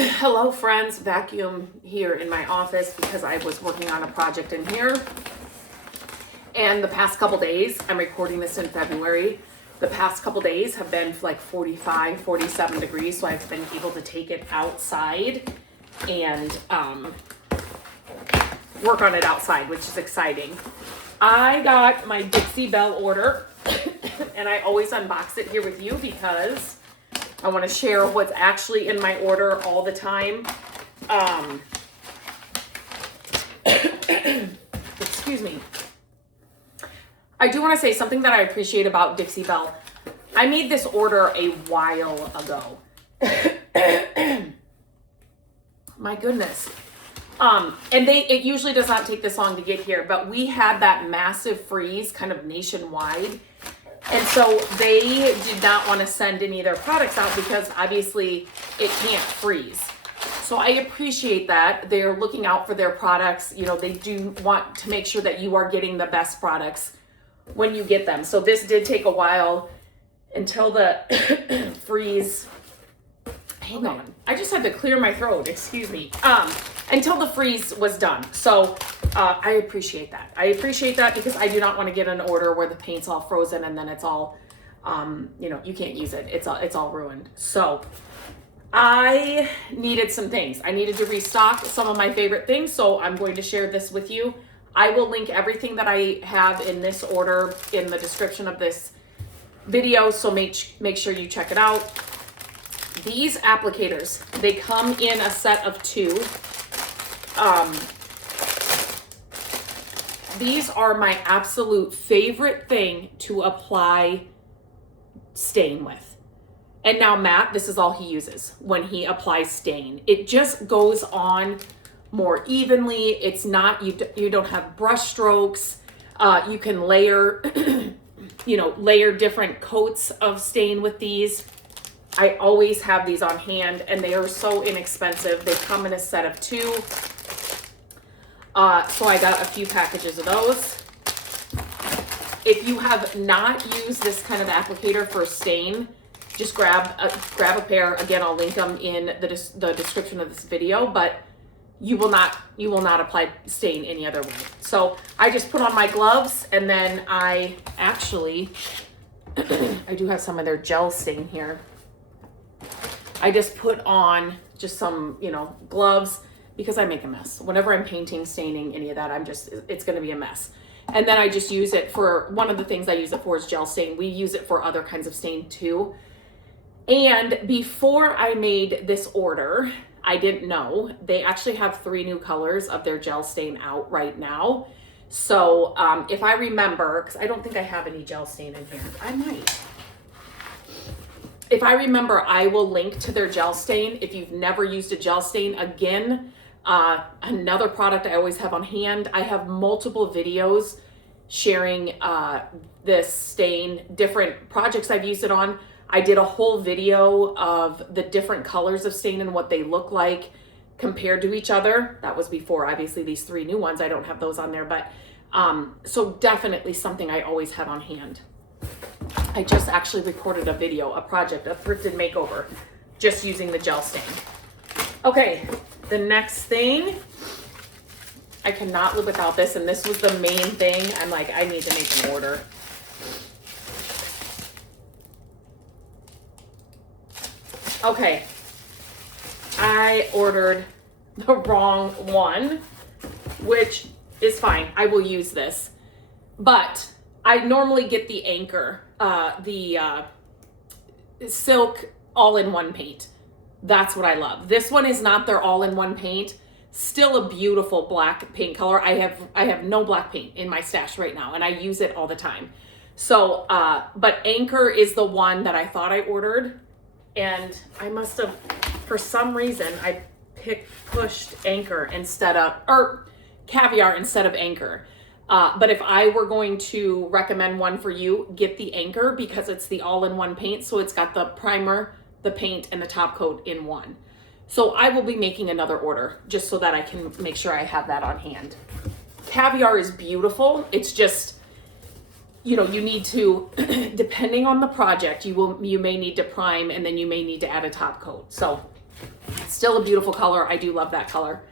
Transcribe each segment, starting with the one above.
Hello friends, vacuum here in my office because I was working on a project in here. And the past couple days, I'm recording this in February, the past couple days have been like 45, 47 degrees. So I've been able to take it outside and work on it outside, which is exciting. I got my Dixie Belle order and I always unbox it here with you because I want to share what's actually in my order all the time. Excuse me. I do want to say something that I appreciate about Dixie Belle. I made this order a while ago. My goodness. And it usually does not take this long to get here, but we had that massive freeze kind of nationwide. And so they did not want to send any of their products out because obviously it can't freeze. So I appreciate that. They're looking out for their products. You know, they do want to make sure that you are getting the best products when you get them. So this did take a while until the freeze. Hang on. I just had to clear my throat. Excuse me. Until the freeze was done. So I appreciate that. I appreciate that because I do not want to get an order where the paint's all frozen and then it's all, you know, you can't use it. It's all ruined. So I needed some things. I needed to restock some of my favorite things. So I'm going to share this with you. I will link everything that I have in this order in the description of this video. So make sure you check it out. These applicators, they come in a set of 2. These are my absolute favorite thing to apply stain with. And now Matt, this is all he uses when he applies stain. It just goes on more evenly. It's not, you don't have brush strokes. You can layer, layer different coats of stain with these. I always have these on hand and they are so inexpensive. They come in a set of 2. So I got a few packages of those. If you have not used this kind of applicator for stain, just grab a pair. Again, I'll link them in the description of this video, but you will not apply stain any other way. So I just put on my gloves and then I actually, I do have some of their gel stain here. I just put on just some, gloves because I make a mess. Whenever I'm painting, staining, any of that, it's gonna be a mess. And then I just use it for, one of the things I use it for is gel stain. We use it for other kinds of stain too. And before I made this order, I didn't know, they actually have 3 new colors of their gel stain out right now. So if I remember, because I don't think I have any gel stain in here, I might. If I remember, I will link to their gel stain. If you've never used a gel stain, again, another product I always have on hand. I have multiple videos sharing this stain, different projects I've used it on. I did a whole video of the different colors of stain and what they look like compared to each other. That was before, obviously, these 3 new ones. I don't have those on there, but so definitely something I always have on hand. I just actually recorded a video, a project, a thrifted makeover, just using the gel stain. Okay, the next thing, I cannot live without this, and this was the main thing. I'm like, I need to make an order. Okay, I ordered the wrong one, which is fine. I will use this, but I normally get the Anchor, the silk all-in-one paint. That's what I love. This one is not their all-in-one paint. Still a beautiful black paint color. I have no black paint in my stash right now, and I use it all the time. So, but Anchor is the one that I thought I ordered, and I must have, for some reason, I pushed Anchor instead of, or Caviar instead of Anchor. But if I were going to recommend one for you, get the Anchor because it's the all-in-one paint. So it's got the primer, the paint, and the top coat in one. So I will be making another order just so that I can make sure I have that on hand. Caviar is beautiful. It's just, you need to, depending on the project, you may need to prime and then you may need to add a top coat. So Still a beautiful color. I do love that color.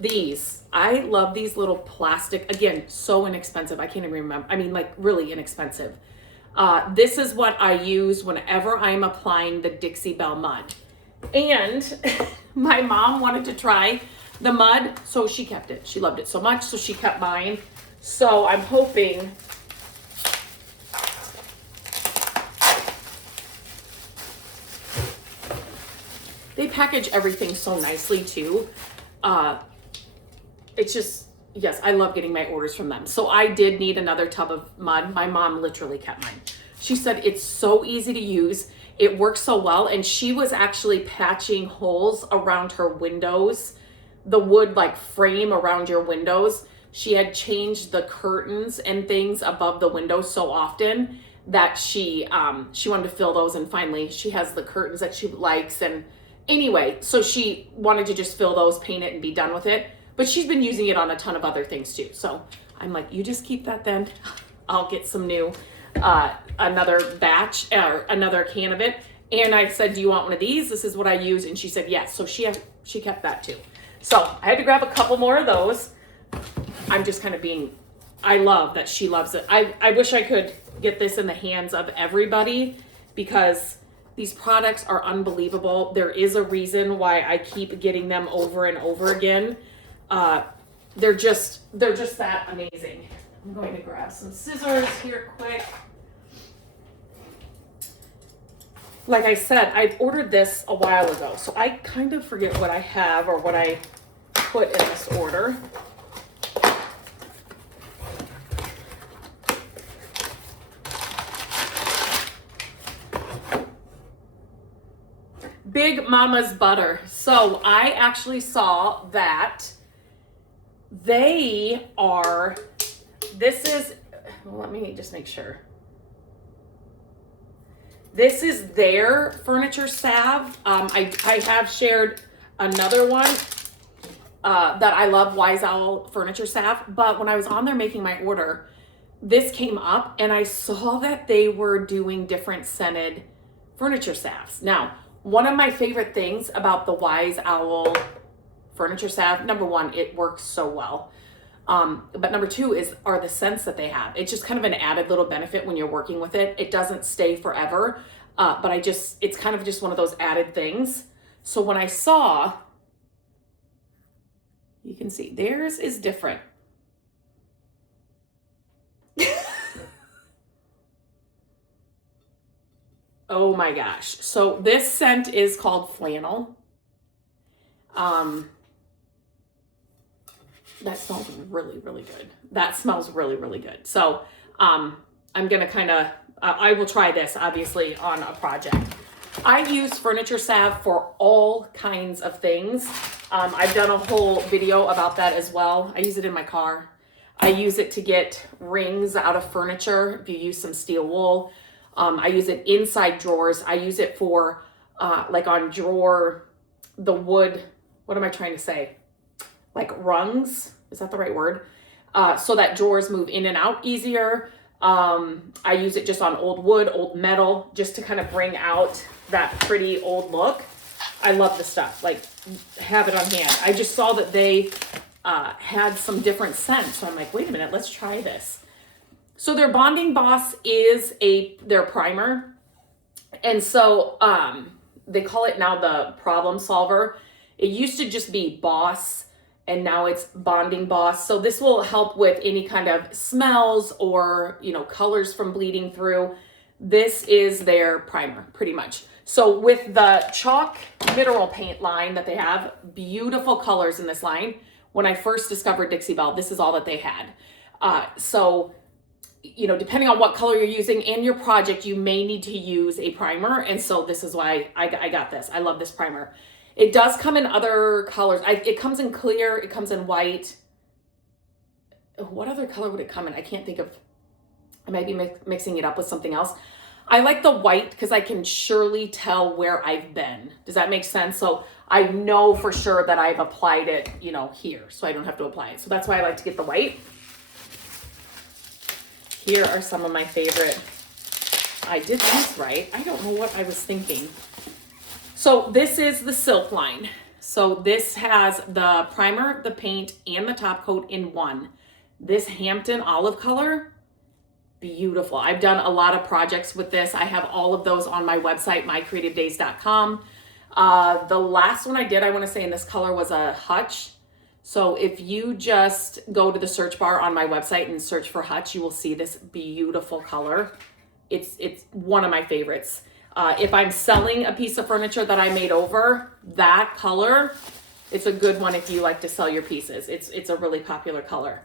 These, I love these little plastic, again, so inexpensive. I can't even remember. I mean, like really inexpensive. This is what I use whenever I'm applying the Dixie Belle mud. And my mom wanted to try the mud, so she kept it. She loved it so much, so she kept mine. So I'm hoping they package everything so nicely too. It's just, yes, I love getting my orders from them. So I did need another tub of mud. My mom literally kept mine. She said it's so easy to use. It works so well. And she was actually patching holes around her windows, the wood like frame around your windows. She had changed the curtains and things above the windows so often that she wanted to fill those. And finally she has the curtains that she likes. And anyway, so she wanted to just fill those, paint it, and be done with it. But she's been using it on a ton of other things too. So I'm like, you just keep that then. I'll get some new, another batch or another can of it. And I said, do you want one of these? This is what I use. And she said, yes. So she kept that too. So I had to grab a couple more of those. I'm just kind of being, I love that she loves it. I wish I could get this in the hands of everybody because these products are unbelievable. There is a reason why I keep getting them over and over again. They're just that amazing. I'm going to grab some scissors here quick. Like I said, I ordered this a while ago, so I kind of forget what I have or what I put in this order. Big Mama's Butter. So I actually saw that they are, this is, well, let me just make sure. This is their furniture salve. I have shared another one that I love, Wise Owl furniture salve. But when I was on there making my order, this came up and I saw that they were doing different scented furniture salves. Now, one of my favorite things about the Wise Owl furniture salve, number one, it works so well. But number two are the scents that they have. It's just kind of an added little benefit when you're working with it. It doesn't stay forever, but it's kind of just one of those added things. So when I saw, you can see theirs is different. Oh my gosh. So this scent is called Flannel. That smells really, really good. That smells really, really good. So I'm going to kind of, I will try this obviously on a project. I use furniture salve for all kinds of things. I've done a whole video about that as well. I use it in my car. I use it to get rings out of furniture if you use some steel wool. I use it inside drawers. I use it for like on the wood, what am I trying to say? Like rungs, is that the right word? So that drawers move in and out easier. I use it just on old wood, old metal, just to kind of bring out that pretty old look. I love the stuff, like have it on hand. I just saw that they had some different scents. So I'm like, wait a minute, let's try this. So their Bonding Boss is their primer. And so they call it now the Problem Solver. It used to just be Boss, and now it's Bonding Boss. So this will help with any kind of smells or, colors from bleeding through. This is their primer, pretty much. So with the chalk mineral paint line that they have, beautiful colors in this line. When I first discovered Dixie Belle, this is all that they had. So depending on what color you're using and your project, you may need to use a primer. And so this is why I got this. I love this primer. It does come in other colors. It comes in clear. It comes in white. What other color would it come in? I can't think of. I might be mixing it up with something else. I like the white because I can surely tell where I've been. Does that make sense? So I know for sure that I've applied it, here. So I don't have to apply it. So that's why I like to get the white. Here are some of my favorite. I did this right. I don't know what I was thinking. So this is the silk line. So this has the primer, the paint, and the top coat in one. This Hampton olive color, beautiful. I've done a lot of projects with this. I have all of those on my website, mycreativedays.com. The last one I did, I want to say in this color, was a Hutch. So if you just go to the search bar on my website and search for Hutch, you will see this beautiful color. It's one of my favorites. If I'm selling a piece of furniture that I made over, that color, it's a good one if you like to sell your pieces. It's a really popular color.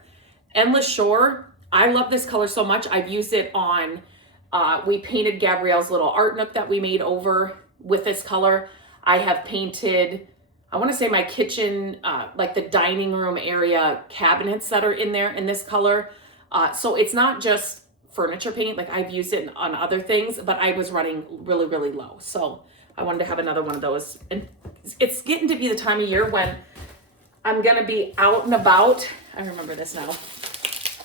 Endless Shore, I love this color so much. I've used it on, we painted Gabrielle's little art nook that we made over with this color. I have painted, I want to say my kitchen, like the dining room area cabinets that are in there in this color. So it's not just furniture paint, like I've used it on other things, but I was running really, really low. So I wanted to have another one of those. And it's getting to be the time of year when I'm going to be out and about. I remember this now.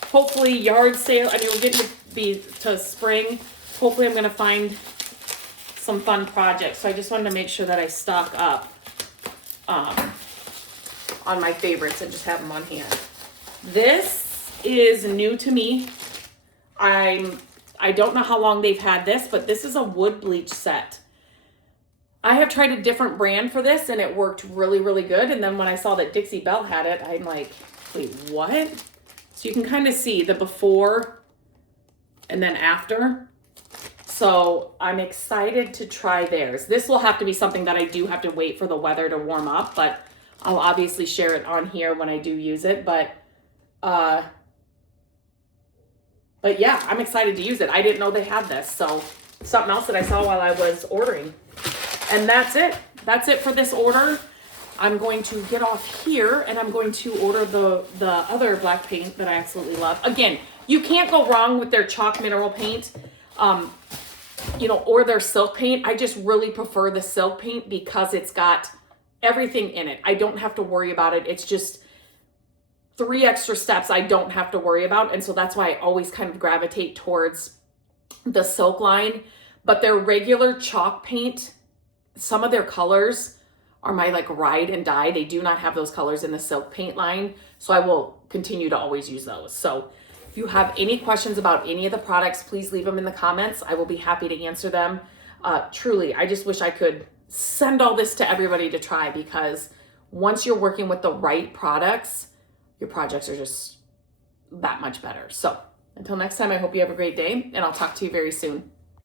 Hopefully yard sale. I mean, we're getting to spring. Hopefully I'm going to find some fun projects. So I just wanted to make sure that I stock up on my favorites and just have them on hand. This is new to me. I don't know how long they've had this, but this is a wood bleach set. I have tried a different brand for this and it worked really, really good. And then when I saw that Dixie Belle had it, I'm like, wait, what? So you can kind of see the before and then after. So I'm excited to try theirs. This will have to be something that I do have to wait for the weather to warm up, but I'll obviously share it on here when I do use it. But yeah, I'm excited to use it. I didn't know they had this. So something else that I saw while I was ordering. And that's it. That's it for this order. I'm going to get off here and I'm going to order the other black paint that I absolutely love. Again, you can't go wrong with their chalk mineral paint, or their silk paint. I just really prefer the silk paint because it's got everything in it. I don't have to worry about it. It's just 3 extra steps I don't have to worry about. And so that's why I always kind of gravitate towards the silk line. But their regular chalk paint, some of their colors are my like ride and die. They do not have those colors in the silk paint line. So I will continue to always use those. So if you have any questions about any of the products, please leave them in the comments. I will be happy to answer them. Truly, I just wish I could send all this to everybody to try, because once you're working with the right products, your projects are just that much better. So until next time, I hope you have a great day and I'll talk to you very soon.